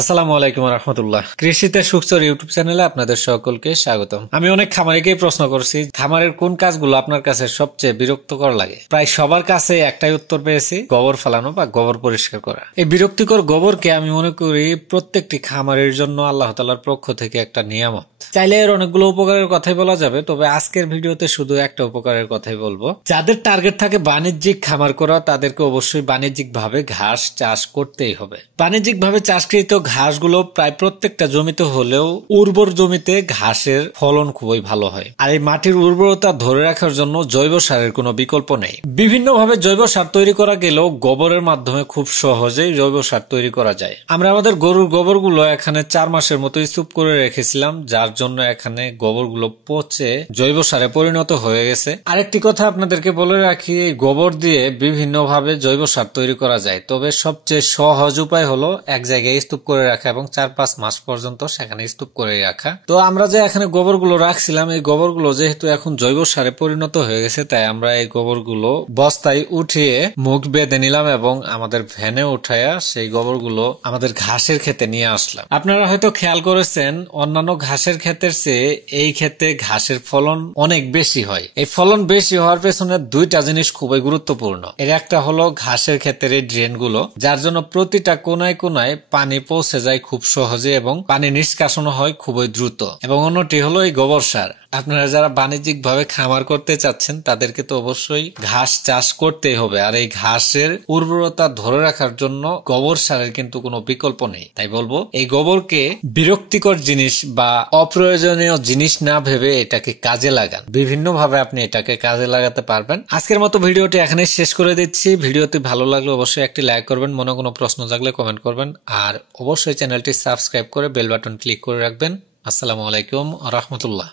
আসসালামু আলাইকুম রহমতুল্লাহ। কৃষিতে সুখচর ইউটিউব চ্যানেলে আপনাদের সকলকে স্বাগতম। আমি অনেক খামারিকেই প্রশ্ন করছি, খামারের কোন কাজগুলো আপনার কাছে সবচেয়ে বিরক্তকর লাগে। প্রায় সবার কাছে একটাই উত্তর পেয়েছি, গোবর ফেলানো বা গোবর পরিষ্কার করা। এই বিরক্তিকর গোবরকে আমি মনে করি প্রত্যেকটি খামারের জন্য আল্লাহ তাআলার পক্ষ থেকে একটা নিয়ামত। চাইলে এর অনেকগুলো উপকারের কথাই বলা যাবে, তবে আজকের ভিডিওতে শুধু একটা উপকারের কথাই বলবো। যাদের টার্গেট থাকে বাণিজ্যিক খামার করা, তাদেরকে অবশ্যই বাণিজ্যিক ভাবে ঘাস চাষ করতেই হবে। বাণিজ্যিক ভাবে চাষকৃত ঘাসগুলো প্রায় প্রত্যেকটা জমিতে হলেও উর্বর জমিতে ঘাসের ফলন খুবই ভালো হয়। আর এই মাটির উর্বরতা ধরে রাখার জন্য জৈব সারের কোনো বিকল্প নেই। বিভিন্ন ভাবে জৈব সার তৈরি করা গেলেও গোবরের মাধ্যমে খুব সহজেই জৈব সার তৈরি করা যায়। আমরা আমাদের গরুর গোবরগুলো এখানে 4 মাসের মতো স্তূপ করে রেখেছিলাম, যার জন্য এখানে গোবরগুলো পচে জৈব সারে পরিণত হয়ে গেছে। আরেকটি কথা আপনাদেরকে বলে রাখি, এই গোবর দিয়ে বিভিন্ন ভাবে জৈব সার তৈরি করা যায়, তবে সবচেয়ে সহজ উপায় হলো এক জায়গায় স্তূপ করে রাখা এবং 4-5 মাস পর্যন্ত সেখানে স্তূপ করে রাখা। তো আমরা যে এখানে গোবরগুলো রাখছিলাম, এই গোবরগুলো যেহেতু এখন জৈব সারে পরিণত হয়ে গেছে, তাই আমরা এই গোবরগুলো বস্তায় উঠিয়ে মুখ বেঁধে নিলাম এবং আমাদের ভ্যানে উঠাইয়া সেই গোবরগুলো আমাদের ঘাসের ক্ষেতে নিয়ে আসলাম। আপনারা হয়তো খেয়াল করেছেন, অন্যান্য ঘাসের ক্ষেতের চেয়ে এই ক্ষেতে ঘাসের ফলন অনেক বেশি হয়। এই ফলন বেশি হওয়ার পেছনে দুইটা জিনিস খুবই গুরুত্বপূর্ণ। এর একটা হলো ঘাসের ক্ষেতের এই ড্রেন গুলো, যার জন্য প্রতিটা কোনায় কোনায় পানি পৌঁছে যায় খুব সহজে এবং পানি নিষ্কাশন হয় খুবই দ্রুত। এবং অন্যটি হলো এই গোবর সার। আপনারা যারা বাণিজ্যিক ভাবে খামার করতে চাচ্ছেন, তাদেরকে তো অবশ্যই ঘাস চাষ করতেই হবে। আর এই ঘাসের উর্বরতা ধরে রাখার জন্য গোবর সারের কিন্তু কোনো বিকল্প নেই। তাই বলবো, এই গোবরকে বিরক্তিকর জিনিস বা অপ্রয়োজনীয় জিনিস না ভেবে এটাকে কাজে লাগান। বিভিন্ন ভাবে আপনি এটাকে কাজে লাগাতে পারবেন। আজকের মতো ভিডিওটি এখানে শেষ করে দিচ্ছি। ভিডিওটি ভালো লাগলে অবশ্যই একটি লাইক করবেন, মনে কোনো প্রশ্ন থাকলে কমেন্ট করবেন, আর অবশ্যই চ্যানেলটি সাবস্ক্রাইব করে বেল বাটন ক্লিক করে রাখবেন। আসসালামু আলাইকুম ওয়া রাহমাতুল্লাহ।